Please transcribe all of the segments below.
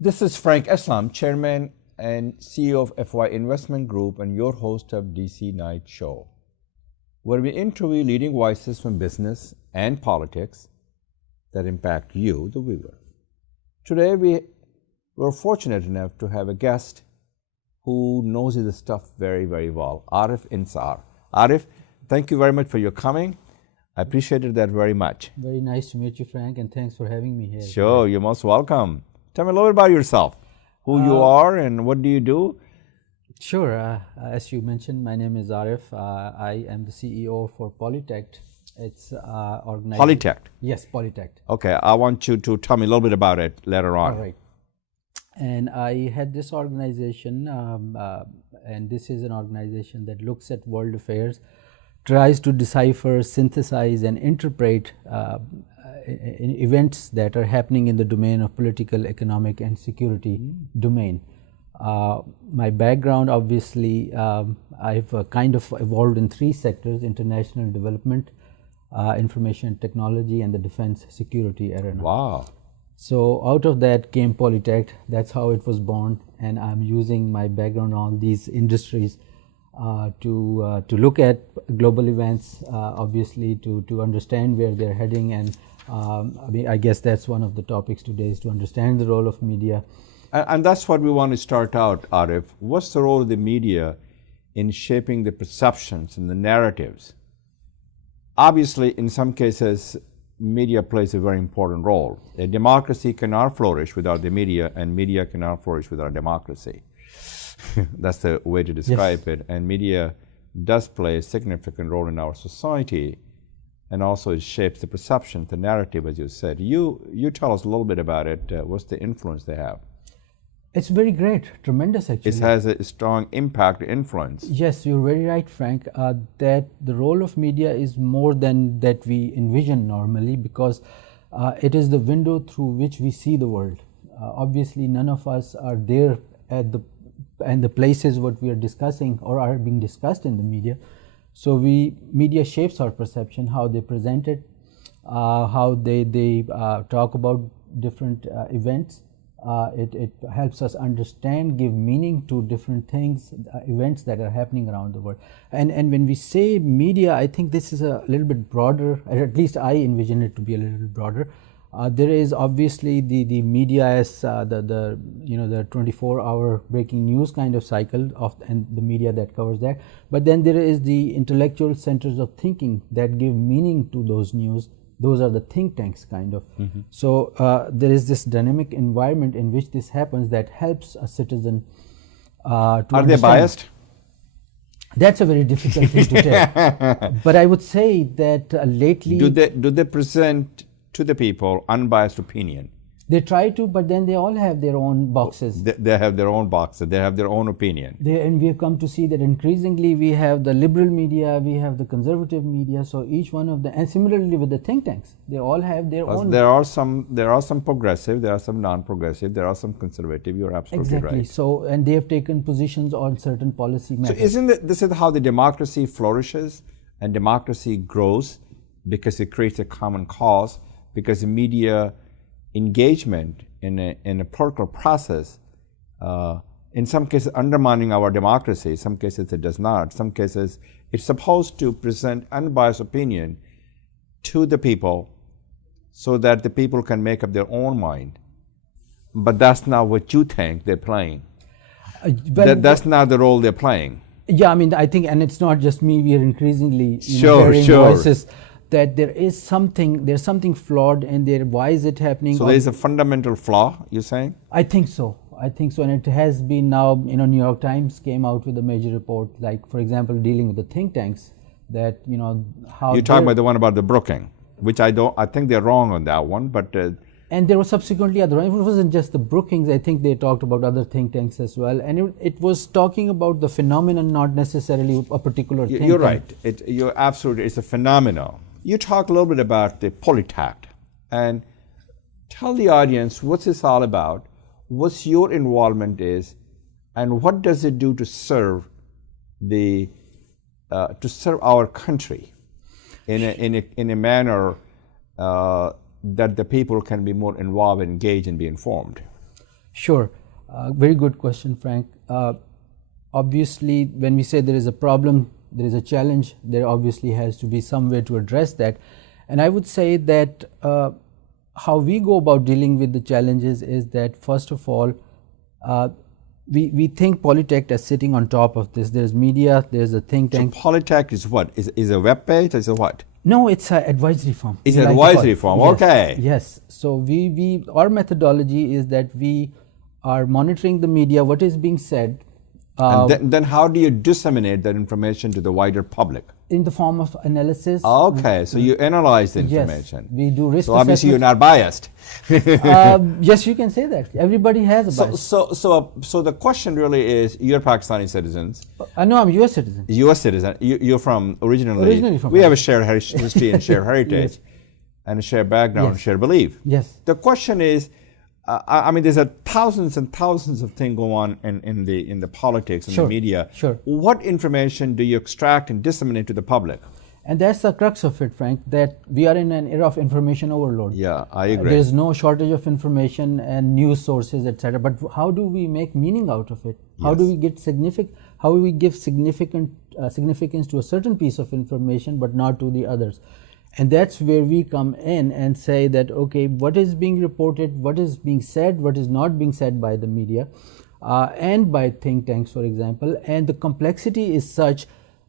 This is Frank Eslam, Chairman and CEO of FY Investment Group and your host of DC Night Show, where we interview leading voices from business and politics that impact you, the viewer. Today we were fortunate enough to have a guest who knows his stuff very, very well, Arif Ansar. Arif, thank you very much for your coming. I appreciated that very much. Very nice to meet you, Frank, and thanks for having me here. Sure, you're most welcome. Tell me a little bit about yourself, who you are and what do you do? Sure. As you mentioned, my name is Arif. I am the CEO for Polytect. It's organized. Polytect? Yes, Polytect. Okay, I want you to tell me a little bit about it later on. All right. And I had this organization, and this is an organization that looks at world affairs, tries to decipher, synthesize, and interpret events that are happening in the domain of political, economic, and security domain. My background, obviously, I've kind of evolved in three sectors: international development, information technology, and the defense security arena. Wow. So out of that came Polytech. That's how it was born, and I'm using my background on these industries to look at global events, obviously to understand where they're heading, and I guess that's one of the topics today, is to understand the role of media. And that's what we want to start out, Arif. What's the role of the media in shaping the perceptions and the narratives? Obviously, in some cases, media plays a very important role. A democracy cannot flourish without the media, and media cannot flourish without democracy. That's the way to describe it. And media does play a significant role in our society, and also it shapes the perception, the narrative, as you said. You tell us a little bit about it. What's the influence they have? It's very great, tremendous actually. It has a strong impact, influence. Yes, you're very right, Frank, that the role of media is more than that we envision normally, because it is the window through which we see the world. Obviously, none of us are there at the places what we are discussing or are being discussed in the media. So media shapes our perception, how they present it, how they talk about different events. It helps us understand, give meaning to different things, events that are happening around the world. And when we say media, I think this is a little bit broader, or at least I envision it to be a little broader. There is obviously the media as the 24-hour breaking news kind of cycle and the media that covers that. But then there is the intellectual centers of thinking that give meaning to those news. Those are the think tanks kind of. So there is this dynamic environment in which this happens that helps a citizen to Are they biased? That's a very difficult thing to tell. But I would say that lately... Do they present to the people unbiased opinion? They try to, but then they all have their own boxes. They have their own boxes. They have their own opinion. And we have come to see that increasingly we have the liberal media, we have the conservative media. So each one of them, and similarly with the think tanks, they all have their own. There are some progressive, there are some non-progressive, there are some conservative. You're absolutely exactly. right. So, and they have taken positions on certain policy matters. So isn't this is how the democracy flourishes and democracy grows, because it creates a common cause, because the media engagement in a political process, in some cases undermining our democracy, some cases it does not, some cases it's supposed to present unbiased opinion to the people so that the people can make up their own mind. But that's not what you think they're playing. That's not the role they're playing. Yeah, I mean, I think, and it's not just me, we are increasingly hearing voices that there's something flawed in there. Why is it happening? So there's a fundamental flaw, you're saying? I think so, and it has been now, New York Times came out with a major report, like, for example, dealing with the think tanks, that, how... You're talking about the one about the Brooking, which I think they're wrong on that one, but... and there were subsequently other, it wasn't just the Brookings, I think they talked about other think tanks as well, and it was talking about the phenomenon, not necessarily a particular think tank. You're right, you're absolutely, it's a phenomenon. You talk a little bit about the Polytect, and tell the audience what's this all about, what's your involvement is, and what does it do to serve our country in a manner that the people can be more involved, engaged, and be informed. Sure. Very good question, Frank. Obviously, when we say there is a problem, there is a challenge, there obviously has to be some way to address that. And I would say that how we go about dealing with the challenges is that, first of all, we think Polytech as sitting on top of this. There's media, there's a think tank. So Polytech is what? Is a web page? Is a what? No, it's an advisory firm. It's an advisory firm, yes, okay. Yes. So our methodology is that we are monitoring the media, what is being said. And then how do you disseminate that information to the wider public? In the form of analysis. Okay, so you analyze the information. Yes, we do risk So obviously you're not biased. Yes, you can say that. Everybody has a bias. So the question really is, you're Pakistani citizens. No, I'm U.S. citizen. U.S. citizen. You're from originally from we have a shared history and shared heritage, yes. and a shared background, Yes. shared belief. Yes. The question is, I mean, there's thousands and thousands of things go on in the politics and Sure. the media. Sure. What information do you extract and disseminate to the public? And that's the crux of it, Frank, that we are in an era of information overload. Yeah, I agree. There is no shortage of information and news sources, etc. But how do we make meaning out of it? How do we get how do we give significance to a certain piece of information but not to the others? And that's where we come in and say that, okay, what is being reported, what is being said, what is not being said by the media and by think tanks, for example, and the complexity is such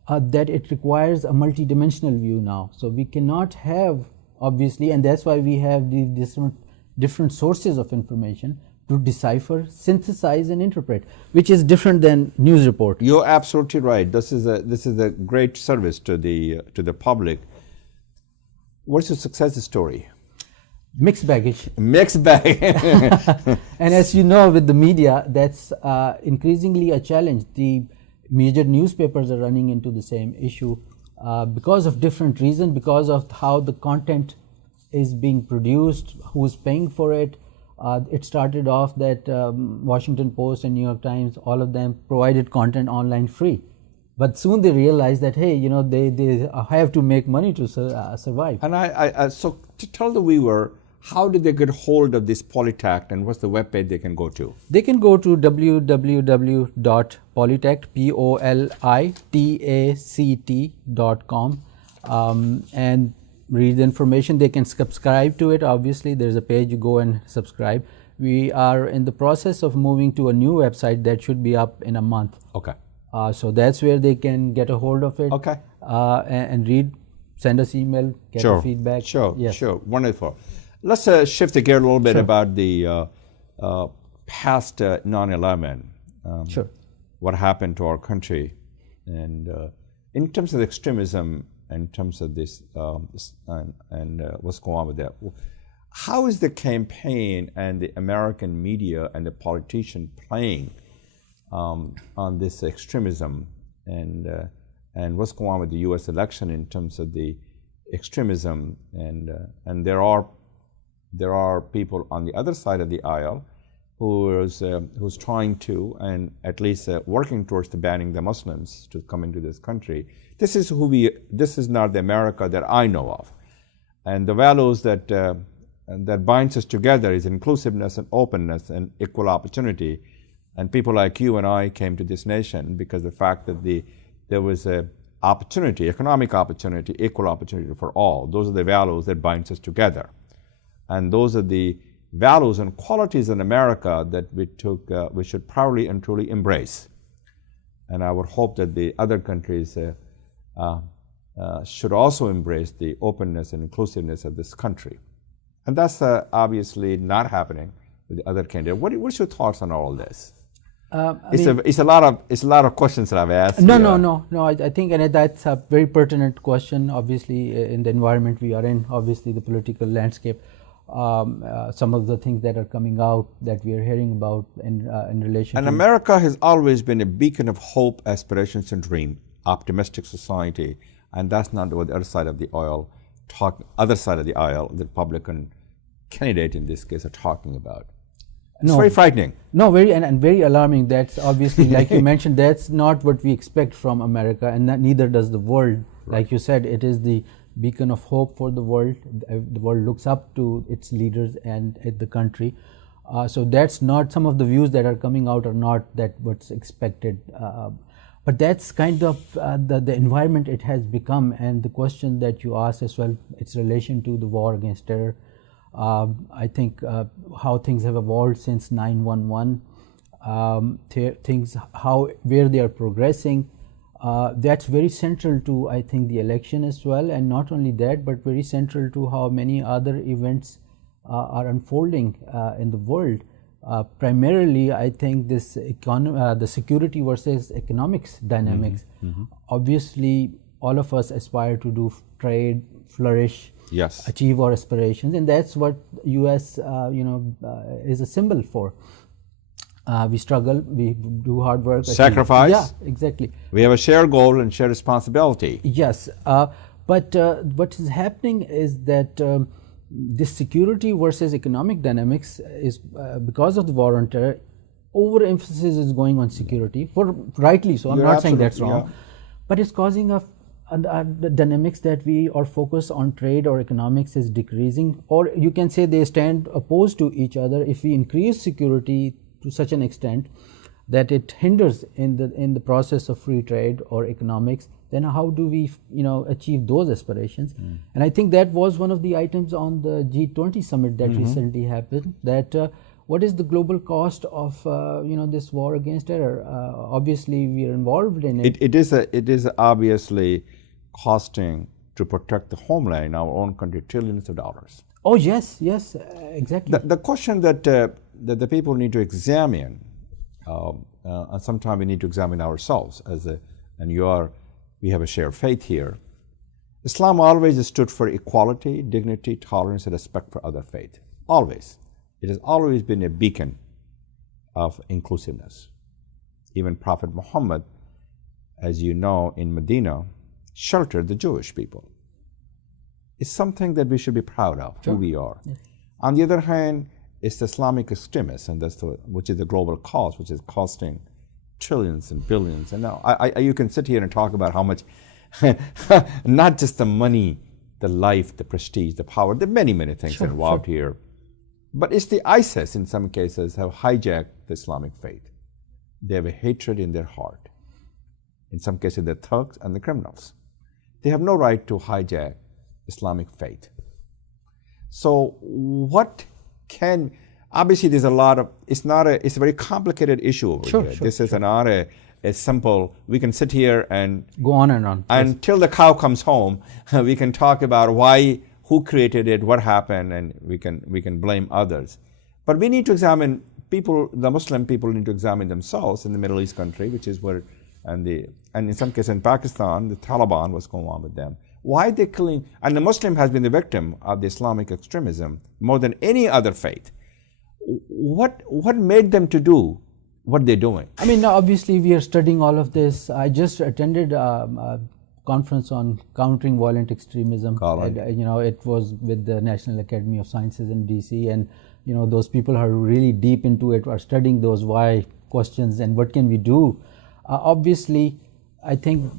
that it requires a multidimensional view now. So we cannot have, obviously, and that's why we have these different sources of information to decipher, synthesize, and interpret, which is different than news report. You're absolutely right. This is a great service to the public. What's your success story? Mixed baggage. Mixed bag. And as you know, with the media, that's increasingly a challenge. The major newspapers are running into the same issue because of different reasons, because of how the content is being produced, who's paying for it. It started off that Washington Post and New York Times, all of them provided content online free. But soon they realized that, hey, they have to make money to survive. And so to tell the viewer, how did they get hold of this Polytech, and what's the webpage they can go to? They can go to www.polytech.com and read the information. They can subscribe to it. Obviously, there's a page, you go and subscribe. We are in the process of moving to a new website that should be up in a month. Okay. So that's where they can get a hold of it. Okay. And read, send us email, get Sure. feedback. Sure. Yes. Sure. Wonderful. Let's shift the gear a little bit about the past 9/11. Sure. What happened to our country, and in terms of extremism, in terms of this, and what's going on with that. How is the campaign and the American media and the politician playing on this extremism, and what's going on with the U.S. election in terms of the extremism, and there are people on the other side of the aisle who's trying to, and at least working towards banning the Muslims to come into this country. This is not the America that I know of, and the values that binds us together is inclusiveness and openness and equal opportunity. And people like you and I came to this nation because the fact that there was a opportunity, economic opportunity, equal opportunity for all. Those are the values that binds us together. And those are the values and qualities in America that we should proudly and truly embrace. And I would hope that the other countries should also embrace the openness and inclusiveness of this country. And that's obviously not happening with the other candidates. What's your thoughts on all this? It's a lot of questions that I've asked. No. I think, and that's a very pertinent question. Obviously, in the environment we are in, obviously the political landscape, some of the things that are coming out that we are hearing about in relation. And to America has always been a beacon of hope, aspirations, and dream, optimistic society, and that's not what the other side of the aisle, the Republican candidate in this case, are talking about. It's very frightening. No, very and very alarming. That's obviously, like you mentioned, that's not what we expect from America, and neither does the world. Right. Like you said, it is the beacon of hope for the world. The world looks up to its leaders and at the country. So that's not, some of the views that are coming out are not that what's expected. But that's kind of the environment it has become, and the question that you asked as well, its relation to the war against terror. I think how things have evolved since 9/11, things where they are progressing. That's very central to, I think, the election as well, and not only that, but very central to how many other events are unfolding in the world. Primarily, I think this the security versus economics dynamics. Obviously, all of us aspire to do trade, flourish, yes, achieve our aspirations, and that's what U.S. Is a symbol for. We struggle, we do hard work, sacrifice. Yeah, exactly. We have a shared goal and shared responsibility. Yes, but what is happening is that this security versus economic dynamics is because of the war on terror. Overemphasis is going on security, for rightly so. I'm You're not saying that's absolutely, wrong, but it's causing the dynamics that we are focused on trade or economics is decreasing, or you can say they stand opposed to each other. If we increase security to such an extent that it hinders in the process of free trade or economics, then how do we achieve those aspirations? And I think that was one of the items on the G20 summit that recently happened, that what is the global cost of this war against terror? Obviously we are involved in it. It is obviously costing, to protect the homeland in our own country, trillions of dollars. Oh yes, exactly. The question that the people need to examine, and sometimes we need to examine ourselves we have a shared faith here. Islam always stood for equality, dignity, tolerance, and respect for other faith. Always. It has always been a beacon of inclusiveness. Even Prophet Muhammad, as you know, in Medina, sheltered the Jewish people. It's something that we should be proud of, Sure. who we are. Yes. On the other hand, it's the Islamic extremists, and which is the global cause, which is costing trillions and billions. And now you can sit here and talk about how much, not just the money, the life, the prestige, the power, the many things involved here. But it's the ISIS, in some cases, have hijacked the Islamic faith. They have a hatred in their heart. In some cases, the thugs and the criminals. They have no right to hijack Islamic faith. So obviously there's a lot of, it's a very complicated issue over here. This is not a simple, we can sit here and go on and on. Until the cow comes home, we can talk about who created it, what happened, and we can blame others. But we need to examine the Muslim people need to examine themselves in the Middle East country, which is where, and in some cases in Pakistan, the Taliban, what's going on with them. Why are they killing, and the Muslim has been the victim of the Islamic extremism more than any other faith. What made them to do what they're doing? I mean, obviously we are studying all of this. I just attended a conference on countering violent extremism. It was with the National Academy of Sciences in DC, and those people are really deep into it, are studying those why questions and what can we do. Obviously, I think,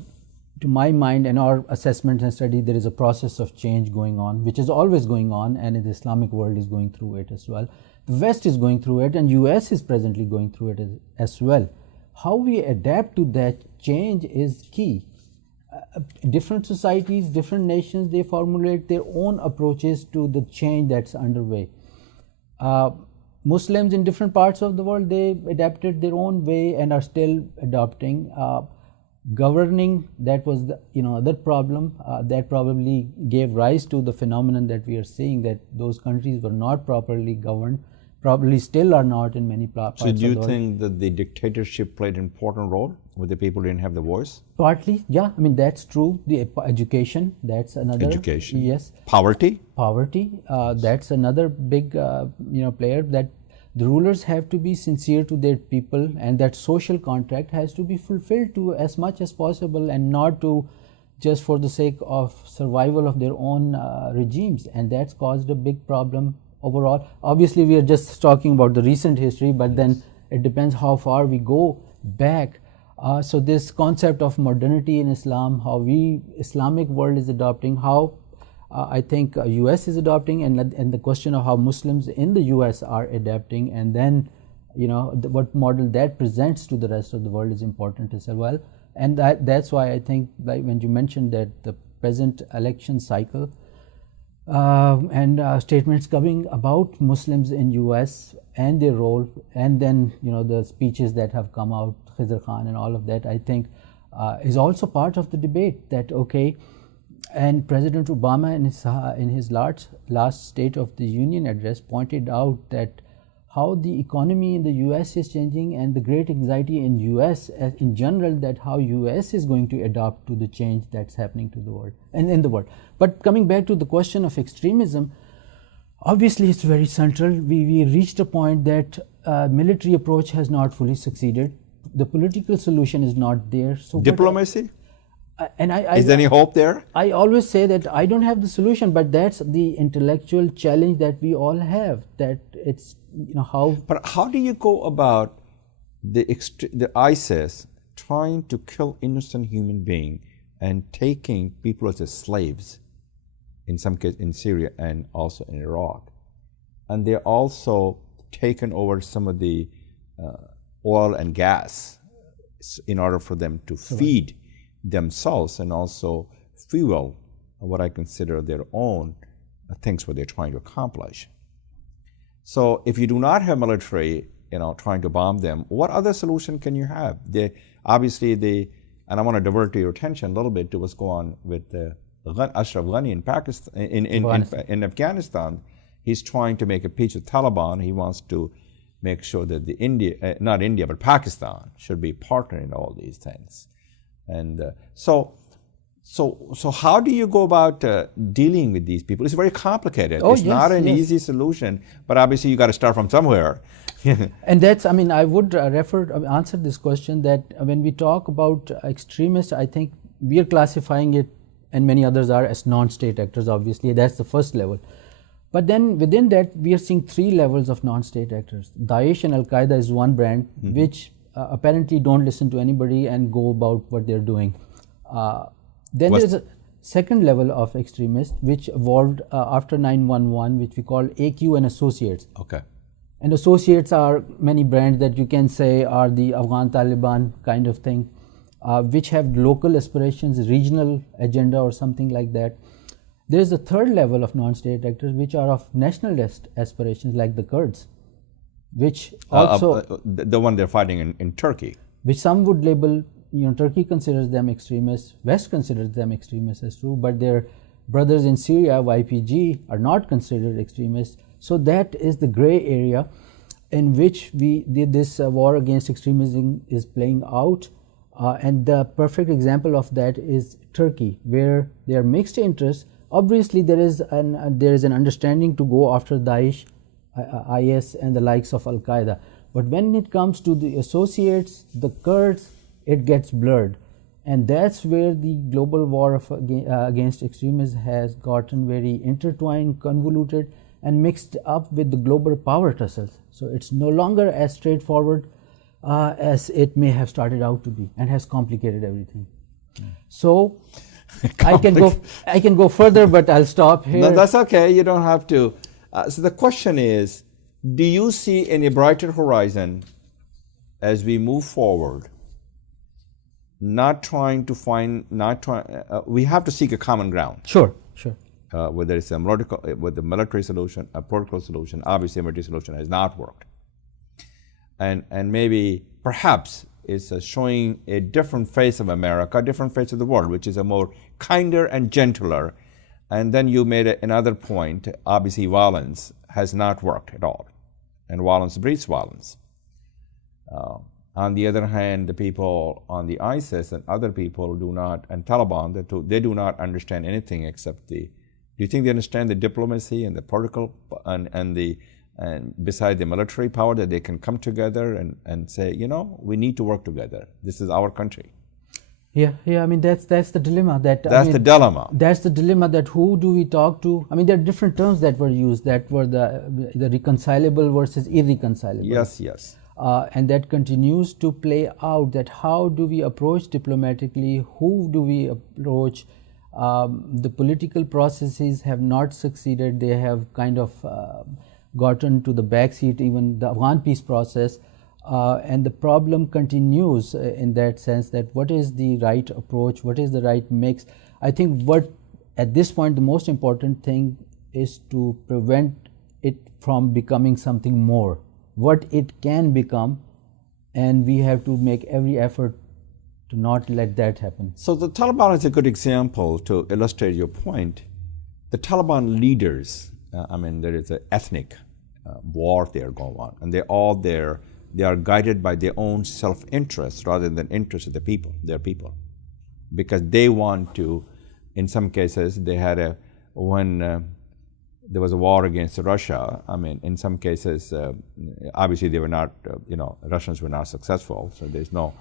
to my mind and our assessment and study, there is a process of change going on, which is always going on, and the Islamic world is going through it as well. The West is going through it, and US is presently going through it as well. How we adapt to that change is key. Different societies, different nations, they formulate their own approaches to the change that's underway. Muslims in different parts of the world, they adapted their own way and are still adopting. Governing, that was the other problem that probably gave rise to the phenomenon that we are seeing, that those countries were not properly governed, probably still are not in many parts of the world. So do you think that the dictatorship played an important role, where the people didn't have the voice? Partly, yeah. I mean, that's true. The education, that's another. Education. Yes. Poverty, that's another big player, that the rulers have to be sincere to their people, and that social contract has to be fulfilled to as much as possible, and not to just for the sake of survival of their own regimes, and that's caused a big problem overall. Obviously, we are just talking about the recent history, but then it depends how far we go back. So this concept of modernity in Islam, how Islamic world is adopting, how I think US is adopting, and the question of how Muslims in the US are adapting, and then what model that presents to the rest of the world is important as well. And that's why I think, like when you mentioned that the present election cycle and statements coming about Muslims in US and their role, and then the speeches that have come out, Khizr Khan and all of that, I think is also part of the debate. That okay, and President Obama in his last State of the Union address pointed out that how the economy in the US is changing, and the great anxiety in US in general, that how US is going to adapt to the change that's happening to the world and in the world. But coming back to the question of extremism, obviously it's very central. We reached a point that military approach has not fully succeeded. The political solution is not there. So diplomacy? Is there any hope there? I always say that I don't have the solution, but that's the intellectual challenge that we all have. That it's how. But how do you go about the ISIS trying to kill innocent human beings and taking people as slaves, in some cases in Syria and also in Iraq, and they're also taken over some of the oil and gas in order for them to feed themselves and also fuel what I consider their own things what they're trying to accomplish. So if you do not have military, trying to bomb them, what other solution can you have? And I want to divert your attention a little bit to what's going on with Ashraf Ghani in Pakistan, in Afghanistan. He's trying to make a peace with Taliban. He wants to make sure that not India, but Pakistan should be partner in all these things. And so how do you go about dealing with these people? It's very complicated. It's not an easy solution, but obviously you got to start from somewhere. And that's, I would answer this question that when we talk about extremists, I think we are classifying it, and many others are, as non-state actors. Obviously, that's the first level. But then within that, we are seeing three levels of non-state actors. Daesh and Al-Qaeda is one brand, which apparently don't listen to anybody and go about what they're doing. Then there's a second level of extremists which evolved after 9/11, which we call AQ and Associates. Okay. And associates are many brands that you can say are the Afghan Taliban kind of thing, which have local aspirations, regional agenda or something like that. There is a third level of non-state actors which are of nationalist aspirations, like the Kurds, which also the one they're fighting in Turkey, which some would label, Turkey considers them extremists, West considers them extremists as true, but their brothers in Syria, YPG, are not considered extremists. So that is the gray area in which this war against extremism is playing out. And the perfect example of that is Turkey, where there are mixed interests. Obviously, there is an understanding to go after Daesh, IS, and the likes of Al-Qaeda. But when it comes to the associates, the Kurds, it gets blurred. And that's where the global war against extremism has gotten very intertwined, convoluted, and mixed up with the global power tussles. So it's no longer as straightforward as it may have started out to be, and has complicated everything. So I can go further, but I'll stop here. No, that's okay. You don't have to. So the question is, do you see any brighter horizon as we move forward? We have to seek a common ground. Sure. Whether it's with the military solution, a political solution. Obviously, a military solution has not worked. And maybe, perhaps, it's showing a different face of America, a different face of the world, which is a more kinder and gentler. And then you made another point. Obviously, violence has not worked at all. And violence breeds violence. On the other hand, the people on the ISIS and other people and Taliban, they do not understand anything except do you think they understand the diplomacy and the political and beside the military power, that they can come together and say, we need to work together. This is our country. Yeah. That's the dilemma. The dilemma. That's the dilemma. That who do we talk to? There are different terms that were used. That were the reconcilable versus irreconcilable. Yes. And that continues to play out. That how do we approach diplomatically? Who do we approach? The political processes have not succeeded. They have kind of gotten to the backseat, even the Afghan peace process. And the problem continues in that sense, that what is the right approach, what is the right mix. I think what at this point the most important thing is to prevent it from becoming something more, what it can become, and we have to make every effort to not let that happen. So the Taliban is a good example to illustrate your point. The Taliban leaders, there is an ethnic war there going on, and they're all there. They are guided by their own self-interest rather than interest of the people, their people, because they want to. In some cases, they had when there was a war against Russia. In some cases, obviously they were not. Russians were not successful. So there's no.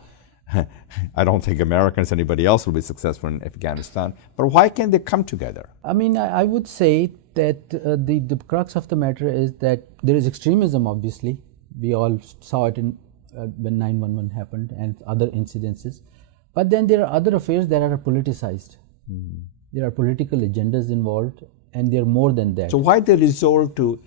I don't think Americans, anybody else, will be successful in Afghanistan. But why can't they come together? I would say that the crux of the matter is that there is extremism. Obviously, we all saw it in when 9/11 happened and other incidences. But then there are other affairs that are politicized. There are political agendas involved, and they're more than that. So why they resort to?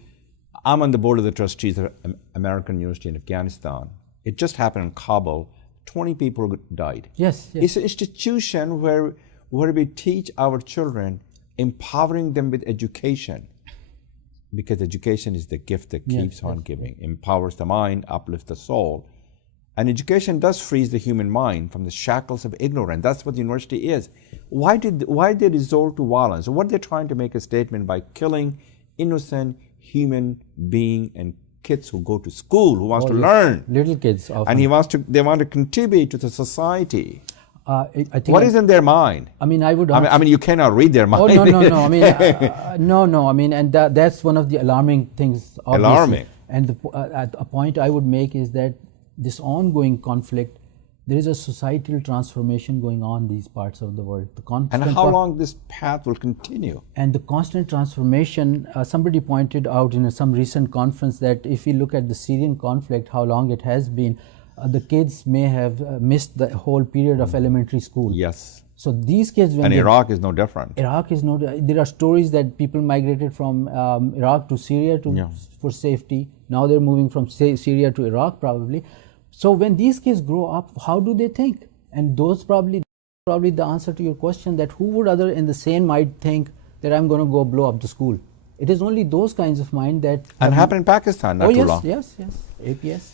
I'm on the board of the trustees of American University in Afghanistan. It just happened in Kabul. 20 people died. Yes. It's an institution where we teach our children, empowering them with education, because education is the gift that keeps on giving, empowers the mind, uplifts the soul. And education does frees the human mind from the shackles of ignorance. That's what the university is. Why they resort to violence? What they're trying to make a statement by killing innocent human being and kids who go to school, who wants to learn. Little kids often. And they want to contribute to the society. I think what is in their mind? You cannot read their mind. Oh, no. And that's one of the alarming things. Obviously. Alarming. And a point I would make is that this ongoing conflict, there is a societal transformation going on in these parts of the world. And how long this path will continue? And the constant transformation, somebody pointed out in some recent conference that if we look at the Syrian conflict, how long it has been, the kids may have missed the whole period of elementary school. Yes. So these kids... Iraq is no different. There are stories that people migrated from Iraq to Syria for safety. Now they're moving from Syria to Iraq probably. So when these kids grow up, how do they think? And those probably the answer to your question, that who would other in the sane mind think that I'm going to go blow up the school? It is only those kinds of mind that... And happened in Pakistan not too long. Yes, APS.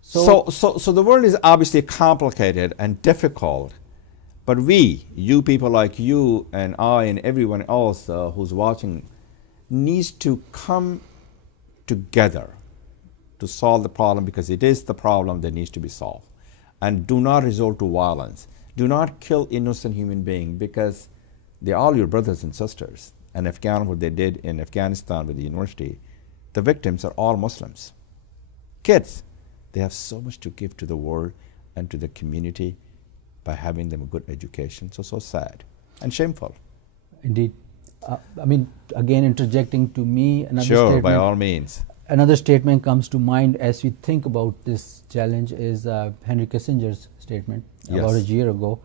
So the world is obviously complicated and difficult, but you people like you and I and everyone else who's watching, needs to come together to solve the problem, because it is the problem that needs to be solved. And do not resort to violence. Do not kill innocent human beings, because they're all your brothers and sisters. And what they did in Afghanistan with the university, the victims are all Muslims. Kids, they have so much to give to the world and to the community by having them a good education. So sad and shameful. Indeed. Again, interjecting to me, another statement. Sure, by all means. Another statement comes to mind as we think about this challenge is Henry Kissinger's statement about a year ago.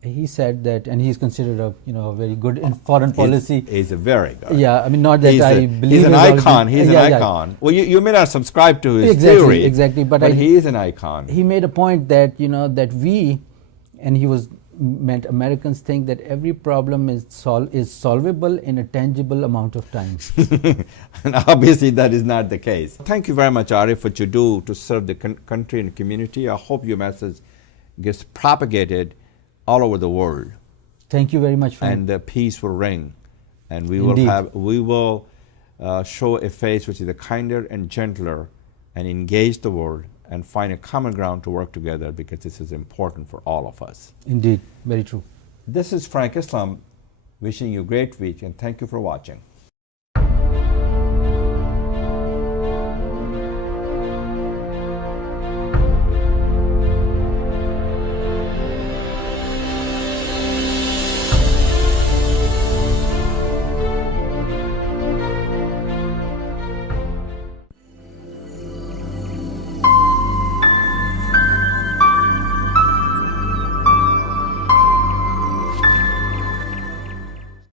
He said that, and he's considered a very good in foreign policy. He's a very good. Yeah, not that I believe. He's an icon. He's an icon. Well, you may not subscribe to his theory. Exactly, but he is an icon. He made a point that that we, and he meant Americans, think that every problem is solvable in a tangible amount of time. And obviously that is not the case. Thank you very much, Arif, for what you do to serve the country and community. I hope your message gets propagated all over the world. Thank you very much, Frank. And the peace will reign, and we will show a face which is kinder and gentler, and engage the world and find a common ground to work together, because this is important for all of us. Indeed, very true. This is Frank Islam wishing you a great week, and thank you for watching.